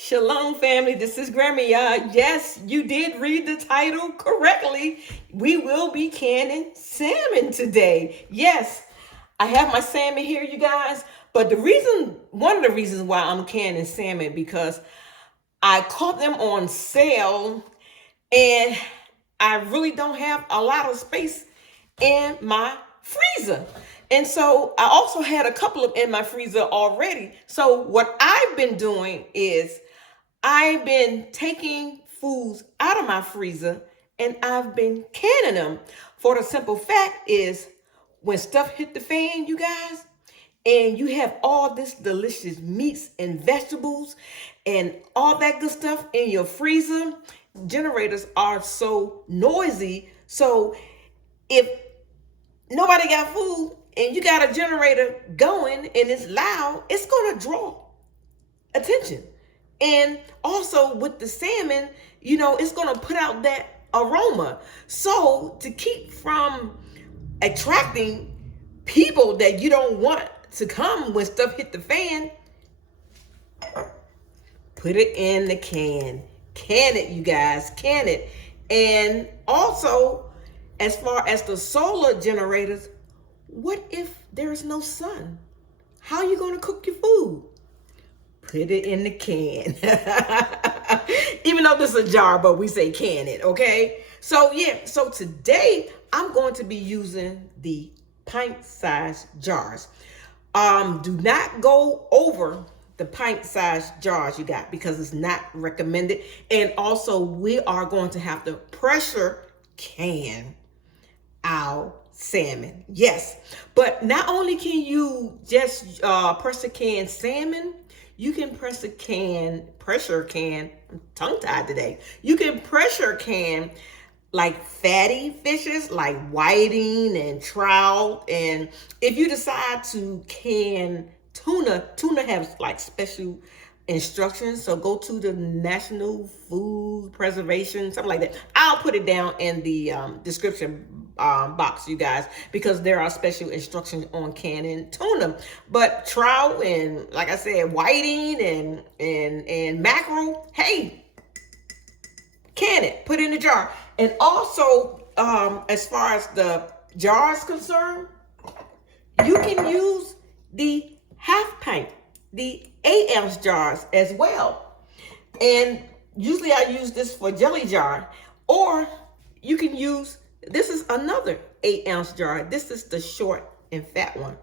Shalom, family. This is Grammy Yah. Yes, you did read the title correctly. We will be canning salmon today. Yes, I have my salmon here, you guys. But one of the reasons why I'm canning salmon, because I caught them on sale and I really don't have a lot of space in my freezer. And so I also had a couple of in my freezer already. So what I've been doing is I've been taking foods out of my freezer and I've been canning them. For the simple fact is, when stuff hit the fan, you guys, and you have all this delicious meats and vegetables and all that good stuff in your freezer, generators are so noisy. So if nobody got food and you got a generator going and it's loud, it's going to draw attention. And also with the salmon, it's going to put out that aroma. So to keep from attracting people that you don't want to come when stuff hit the fan, put it in the can. Can it, you guys, can it. And also, as far as the solar generators, what if there's no sun? How are you going to cook your food? Put it in the can. Even though this is a jar, but we say can it, okay? So today I'm going to be using the pint-sized jars. Do not go over the pint-sized jars you got, because it's not recommended. And also we are going to have to pressure can our salmon. Yes, but not only can you just pressure can salmon, you can pressure can, I'm tongue-tied today. You can pressure can like fatty fishes like whiting and trout. And if you decide to can tuna has like special instructions. So go to the National Food Preservation, something like that. I'll put it down in the description box, you guys, because there are special instructions on canning tuna. But trout and, like I said, whiting and mackerel, hey, can it, put it in the jar. And also, as far as the jar is concerned, you can use the half pint, the 8-ounce jars as well. And usually I use this for jelly jar, or you can use, this is another 8-ounce jar. This is the short and fat one.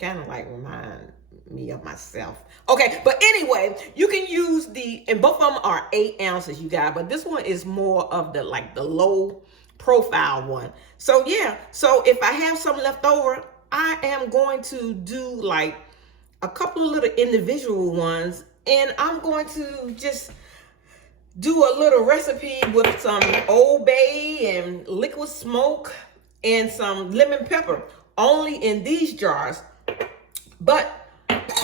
Kind of like remind me of myself. Okay, but anyway, you can use and both of them are 8 ounces, you guys, but this one is more of the low profile one. So yeah, so if I have some left over, I am going to do like a couple of little individual ones, and I'm going to just do a little recipe with some Old Bay and liquid smoke and some lemon pepper, only in these jars. But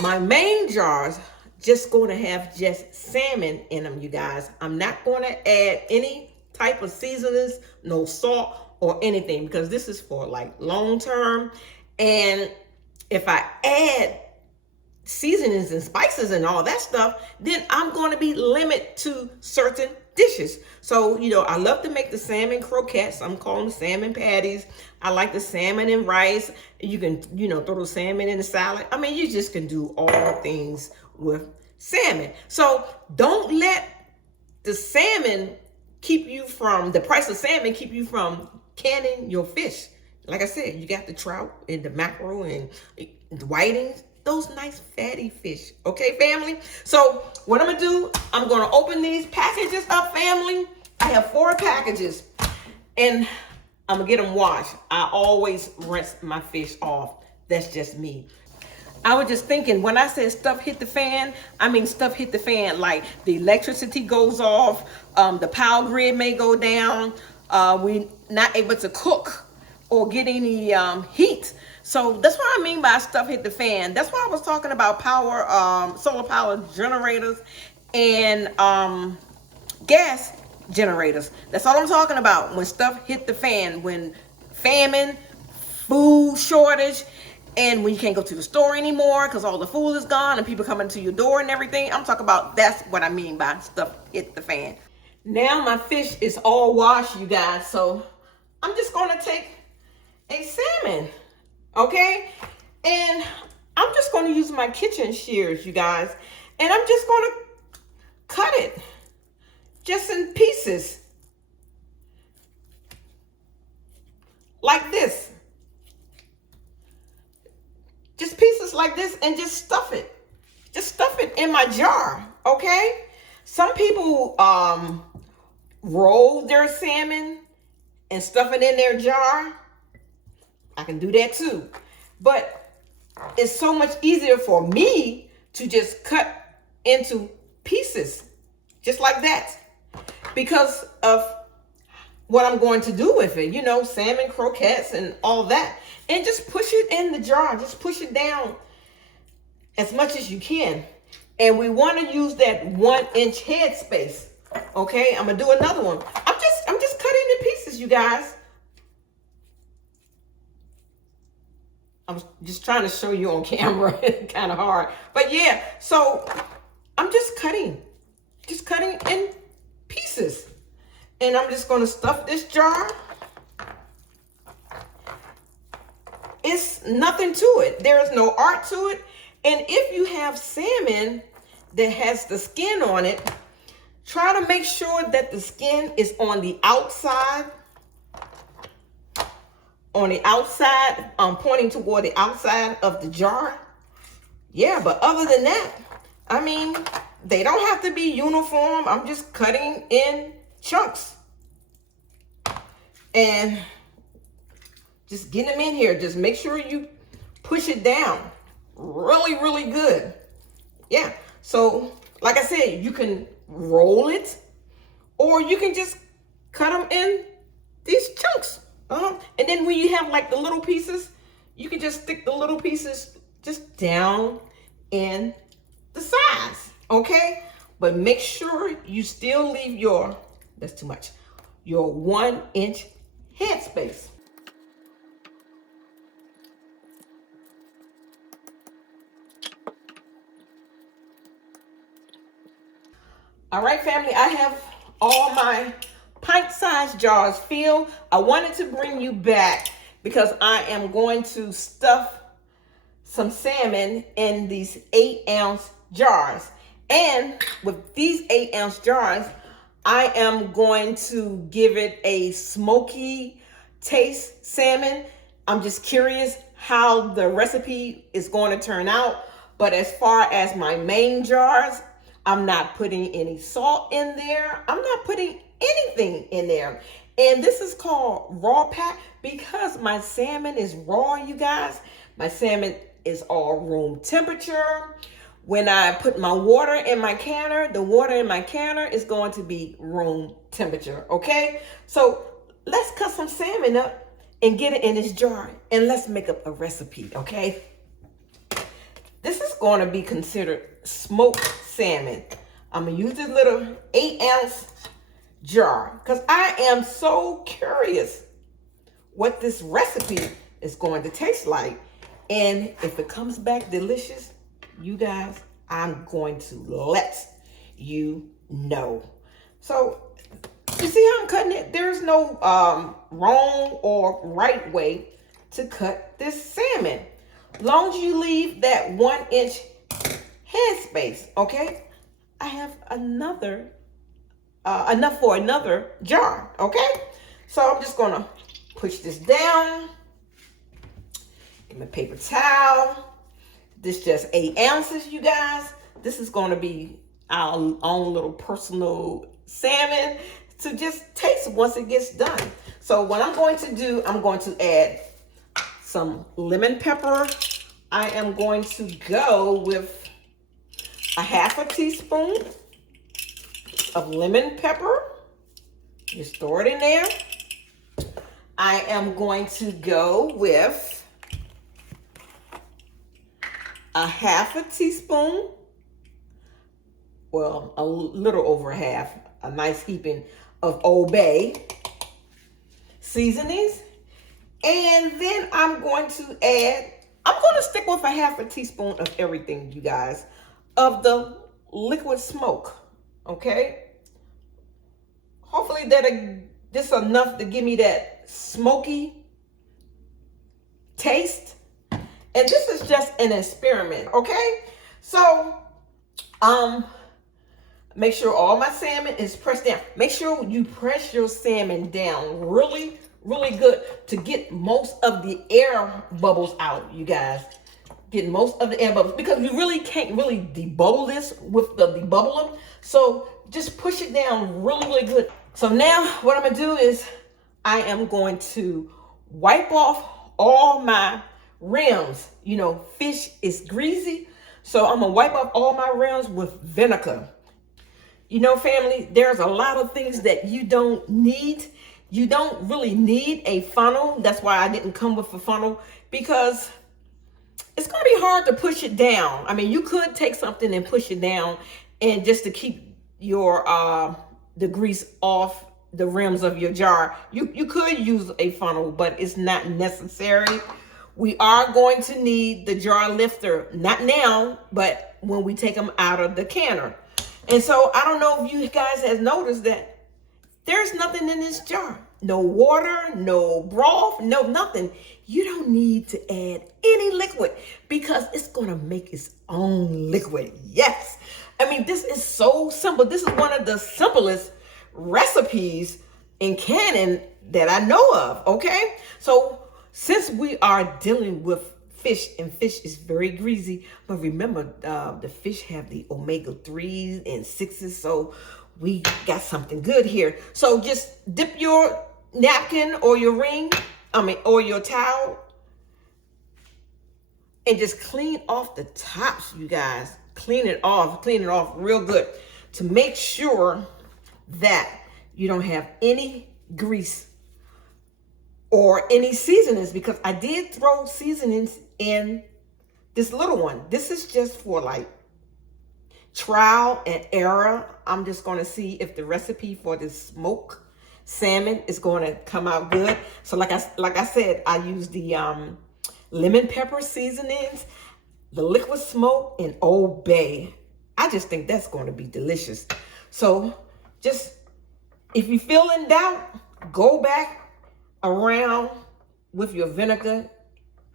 my main jars just going to have just salmon in them, you guys. I'm not going to add any type of seasonings, no salt or anything, because this is for like long term. And if I add seasonings and spices and all that stuff, then I'm going to be limited to certain dishes. So, I love to make the salmon croquettes. I'm calling them salmon patties. I like the salmon and rice. You can, throw the salmon in the salad. I mean, you just can do all things with salmon. So don't let the salmon the price of salmon keep you from canning your fish. Like I said, you got the trout and the mackerel and the whitings, those nice fatty fish. Okay, family? So what I'm going to do, I'm going to open these packages up, family. I have 4 packages, and I'm going to get them washed. I always rinse my fish off. That's just me. I was just thinking, when I said stuff hit the fan, I mean stuff hit the fan, like the electricity goes off, the power grid may go down, we're not able to cook or get any heat. So that's what I mean by stuff hit the fan. That's why I was talking about solar power generators and gas generators. That's all I'm talking about when stuff hit the fan, when famine, food shortage, And when you can't go to the store anymore because all the food is gone and people coming to your door and everything. I'm talking about, that's what I mean by stuff hit the fan. Now my fish is all washed, you guys. So I'm just going to take a salmon, okay? And I'm just going to use my kitchen shears, you guys. And I'm just going to cut it just in pieces. Like this. Just pieces like this, and just stuff it. Just stuff it in my jar, okay? Some people roll their salmon and stuff it in their jar. I can do that too. But it's so much easier for me to just cut into pieces, just like that, because of what I'm going to do with it, you know, salmon croquettes and all that. And just push it in the jar. Just push it down as much as you can. And we want to use that 1-inch head space. Okay, I'm gonna do another one. I'm just cutting the pieces, you guys. I'm just trying to show you on camera. It's kind of hard. But yeah, so I'm just cutting in pieces. And I'm just going to stuff this jar. It's nothing to it. There is no art to it. And if you have salmon that has the skin on it, try to make sure that the skin is on the outside. On the outside, pointing toward the outside of the jar. Yeah, but other than that, I mean, they don't have to be uniform. I'm just cutting in chunks and just getting them in here. Just make sure you push it down really, really good. Yeah, so like I said, you can roll it or you can just cut them in these chunks. And then when you have like the little pieces, you can just stick the little pieces just down in the sides, okay? But make sure you still leave your, that's too much, your 1-inch head space. All right, family, I have all my pint-sized jars filled. I wanted to bring you back because I am going to stuff some salmon in these 8-ounce jars. And with these 8-ounce jars, I am going to give it a smoky taste salmon. I'm just curious how the recipe is going to turn out. But as far as my main jars, I'm not putting any salt in there. I'm not putting anything in there. And this is called raw pack because my salmon is raw, you guys. My salmon is all room temperature. When I put my water in my canner, the water in my canner is going to be room temperature, okay? So let's cut some salmon up and get it in this jar and let's make up a recipe, okay? This is going to be considered smoked salmon. I'm gonna use this little 8-ounce jar because I am so curious what this recipe is going to taste like. And if it comes back delicious, you guys, I'm going to let you know. So you see how I'm cutting it? There's no wrong or right way to cut this salmon. Long as you leave that 1-inch head space, okay? I have another, enough for another jar, okay? So I'm just gonna push this down. Get my paper towel. This just 8 ounces, you guys. This is gonna be our own little personal salmon to just taste once it gets done. So what I'm going to do, I'm going to add some lemon pepper. I am going to go with a 1/2 teaspoon of lemon pepper. You store it in there. I am going to go with a 1/2 teaspoon, well, a little over half, a nice heaping of Old Bay seasonings. And then I'm going to add I'm going to stick with a half a teaspoon of everything, you guys, of the liquid smoke, okay? Hopefully this is enough to give me that smoky taste. And this is just an experiment, okay? So, make sure all my salmon is pressed down. Make sure you press your salmon down really, really good to get most of the air bubbles out, you guys. Get most of the air bubbles, because you really can't really debubble this with the debubbler. So just push it down really, really good. So now what I'm gonna do is I am going to wipe off all my rims. You know, fish is greasy, so I'm gonna wipe off all my rims with vinegar. You know, family, there's a lot of things that you don't need. You don't really need a funnel. That's why I didn't come with a funnel, because it's gonna be hard to push it down. I mean, you could take something and push it down, and just to keep your the grease off the rims of your jar, you could use a funnel, but it's not necessary. We are going to need the jar lifter, not now, but when we take them out of the canner. And so I don't know if you guys have noticed that there's nothing in this jar. No water, no broth, no nothing. You don't need to add any liquid, because it's gonna make its own liquid. Yes. I mean, this is so simple. This is one of the simplest recipes in canning that I know of, okay? So since we are dealing with fish, and fish is very greasy, but remember, the fish have the omega-3s and 6s, so we got something good here. So just dip your napkin or your or your towel, and just clean off the tops, you guys. Clean it off real good to make sure that you don't have any grease or any seasonings, because I did throw seasonings in this little one. This is just for like trial and error. I'm just going to see if the recipe for this smoked salmon is going to come out good. So like I said, I use the lemon pepper seasonings, the liquid smoke, and Old Bay. I just think that's going to be delicious. So just, if you feel in doubt, go back around with your vinegar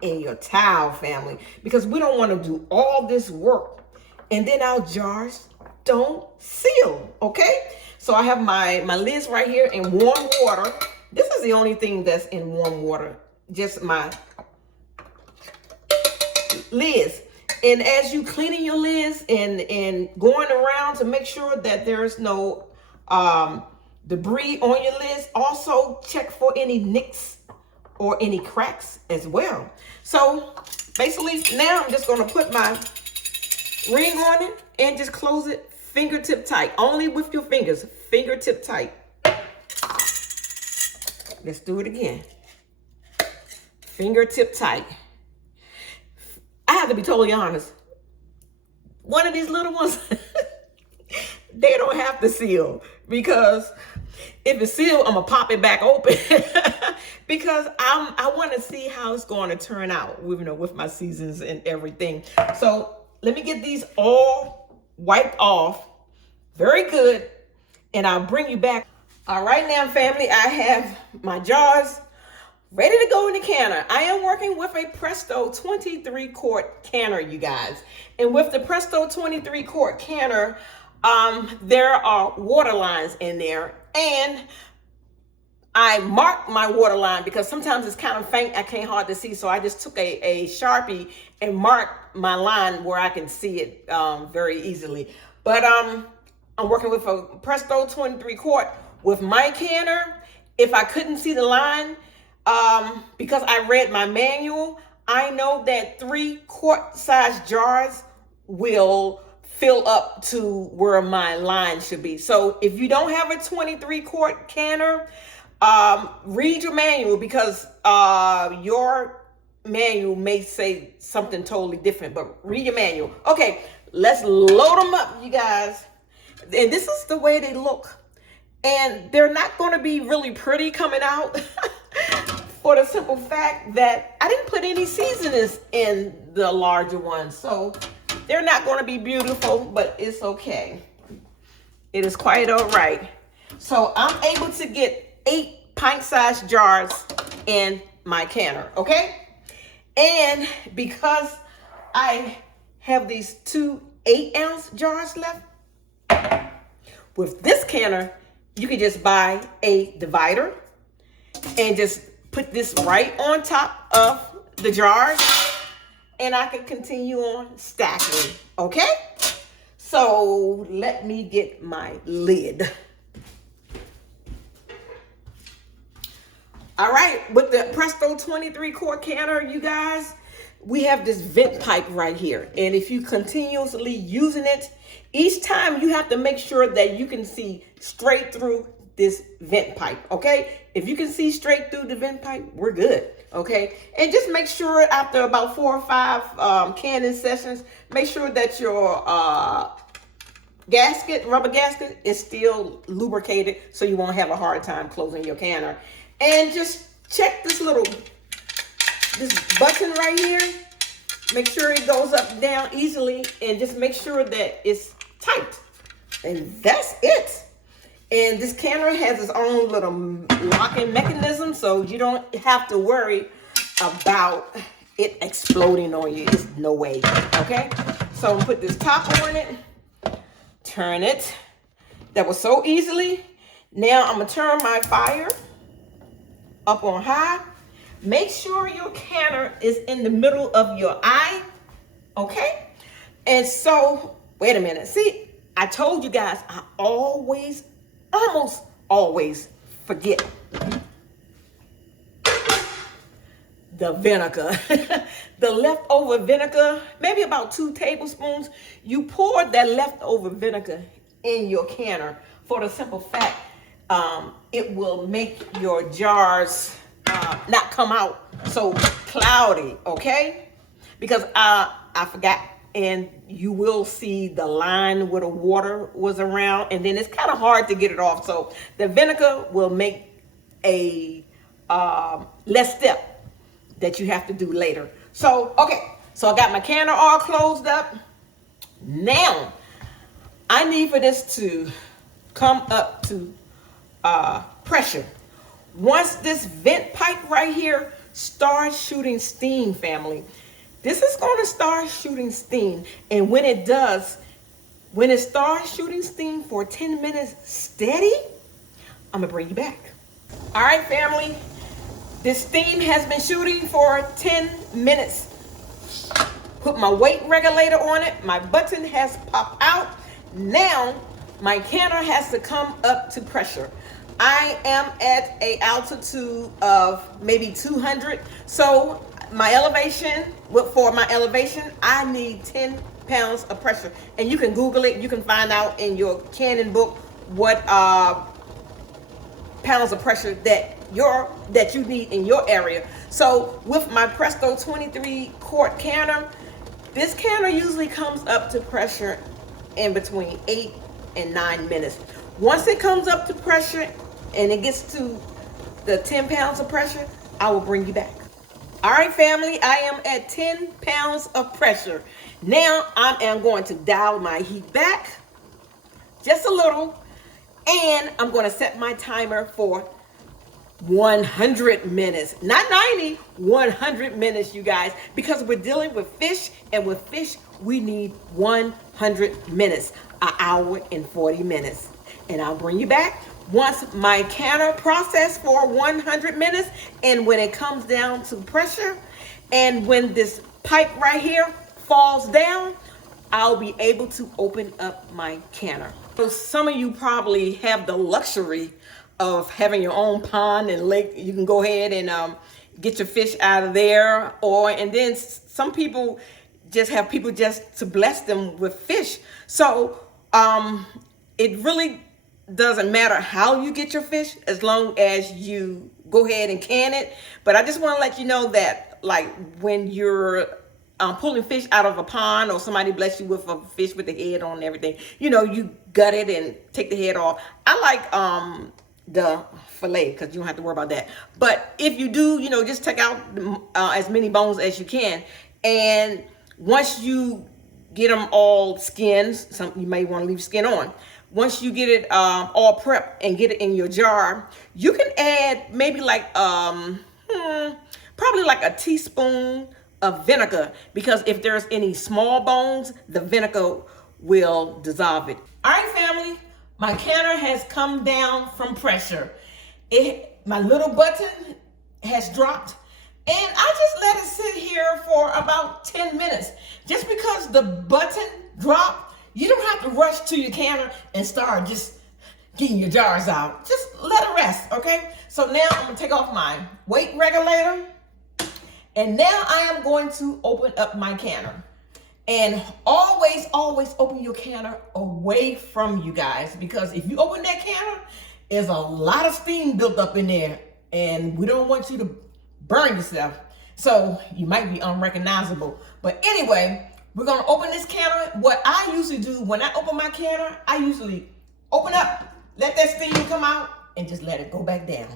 and your towel, family, because we don't want to do all this work and then our jars don't seal, okay? So I have my lids right here in warm water. This is the only thing that's in warm water, just my lids. And as you cleaning your lids and going around to make sure that there's no debris on your lids, also check for any nicks or any cracks as well. So basically now I'm just going to put my ring on it and just close it fingertip tight, only with your fingers, fingertip tight. Let's do it again. Fingertip tight. I have to be totally honest. One of these little ones, they don't have to seal, because if it's sealed, I'm gonna pop it back open because I want to see how it's going to turn out with my seasons and everything. So let me get these all wiped off very good, and I'll bring you back. All right now, family, I have my jars ready to go in the canner. I am working with a Presto 23 quart canner, you guys. And with the Presto 23 quart canner, there are water lines in there. And I marked my water line because sometimes it's kind of faint. I can't hard to see. So I just took a Sharpie and marked my line where I can see it very easily. But I'm working with a Presto 23 quart with my canner. If I couldn't see the line, because I read my manual, I know that 3 quart size jars will fill up to where my line should be. So if you don't have a 23 quart canner, read your manual, because your manual may say something totally different, but read your manual. Okay, let's load them up, you guys. And this is the way they look. And they're not going to be really pretty coming out. for the simple fact that I didn't put any seasonings in the larger ones. So they're not going to be beautiful, but it's okay. It is quite all right. So I'm able to get 8 pint-sized jars in my canner, okay? And because I have these 2 8-ounce jars left, with this canner, you can just buy a divider and just put this right on top of the jars, and I can continue on stacking, okay? So let me get my lid. All right, with the Presto 23 quart canner, you guys, we have this vent pipe right here. And if you continuously using it, each time you have to make sure that you can see straight through this vent pipe, okay? If you can see straight through the vent pipe, we're good, okay? And just make sure after about 4 or 5 canning sessions, make sure that your rubber gasket is still lubricated so you won't have a hard time closing your canner. And just check this button right here. Make sure it goes up and down easily, and just make sure that it's tight. And that's it. And this canner has its own little locking mechanism, so you don't have to worry about it exploding on you. It's no way, okay? So I'm gonna put this top on it, turn it. That was so easily. Now I'm gonna turn my fire up on high. Make sure your canner is in the middle of your eye, okay? And so, wait a minute. See, I told you guys, I almost always forget the vinegar. The leftover vinegar, maybe about 2 tablespoons. You pour that leftover vinegar in your canner for the simple fact it will make your jars not come out so cloudy, okay? Because I forgot, and you will see the line where the water was around, and then it's kind of hard to get it off. So the vinegar will make a less step that you have to do later. So, okay, so I got my canner all closed up. Now, I need for this to come up to pressure. Once this vent pipe right here starts shooting steam, family, this is going to start shooting steam. And when it does, when it starts shooting steam for 10 minutes steady, I'm going to bring you back. All right, family, this steam has been shooting for 10 minutes. Put my weight regulator on it. My button has popped out. Now, my canner has to come up to pressure. I am at an altitude of maybe 200. So my elevation, for my elevation, I need 10 pounds of pressure. And you can Google it. You can find out in your canning book what pounds of pressure that you need in your area. So with my Presto 23 quart canner, this canner usually comes up to pressure in between 8 and 9 minutes. Once it comes up to pressure and it gets to the 10 pounds of pressure, I will bring you back. All right, family, I am at 10 pounds of pressure. Now I am going to dial my heat back just a little, and I'm going to set my timer for 100 minutes, not 90, 100 minutes, you guys, because we're dealing with fish, and with fish, we need 100 minutes, an hour and 40 minutes. And I'll bring you back once my canner process for 100 minutes, and when it comes down to pressure, and when this pipe right here falls down, I'll be able to open up my canner. So some of you probably have the luxury of having your own pond and lake. You can go ahead and get your fish out of there, and then some people just have people just to bless them with fish. So it really doesn't matter how you get your fish, as long as you go ahead and can it. But I just want to let you know that, like, when you're pulling fish out of a pond, or somebody bless you with a fish with the head on and everything, you know, you gut it and take the head off. I like the fillet, because you don't have to worry about that. But if you do, you know, just take out as many bones as you can. And once you get them all skinned, some you may want to leave skin on. Once you get it all prepped and get it in your jar, you can add maybe like probably like a teaspoon of vinegar, because if there's any small bones, the vinegar will dissolve it. All right, family, my canner has come down from pressure. My little button has dropped, and I just let it sit here for about 10 minutes. Just because the button dropped, you don't have to rush to your canner and start just getting your jars out. Just let it rest, okay? So now I'm gonna take off my weight regulator, and now I am going to open up my canner. And always, always open your canner away from you guys, because if you open that canner, there's a lot of steam built up in there, and we don't want you to burn yourself. So you might be unrecognizable. But anyway, we're gonna open this canner. What I usually do when I open my canner, I usually open up, let that steam come out, and just let it go back down.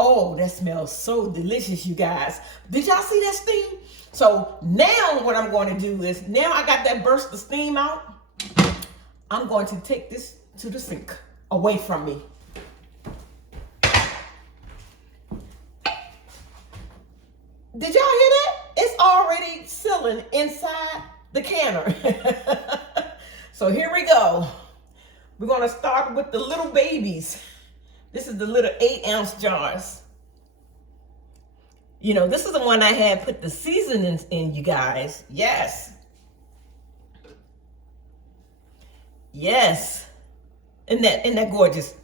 Oh, that smells so delicious, you guys. Did y'all see that steam? So now what I'm going to do is, now I got that burst of steam out, I'm going to take this to the sink away from me. Did y'all hear that? It's already sealing inside the canner. So here we go. We're going to start with the little babies. This is the little 8-ounce jars. You know, this is the one I had put the seasonings in, you guys. Yes. Yes. Isn't that gorgeous?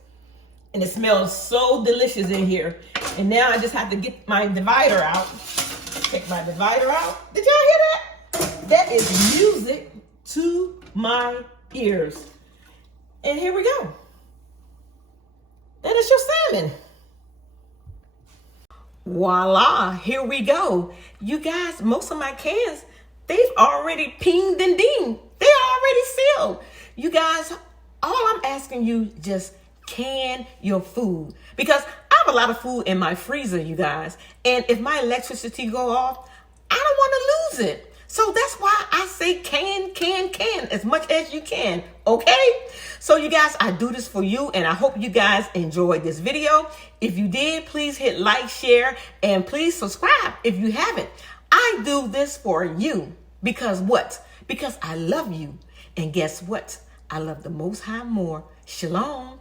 And it smells so delicious in here. And now I just have to get my divider out. Take my divider out. Did y'all hear that? That is music to my ears. And here we go. That is your salmon. Voila, here we go. You guys, most of my cans, they've already pinged and dinged. They're already sealed. You guys, all I'm asking you, just can your food. Because I have a lot of food in my freezer, you guys. And if my electricity go off, I don't want to lose it. So that's why I say can as much as you can, okay? So you guys, I do this for you, and I hope you guys enjoyed this video. If you did, please hit like, share, and please subscribe if you haven't. I do this for you because what? Because I love you. And guess what? I love the Most High more. Shalom.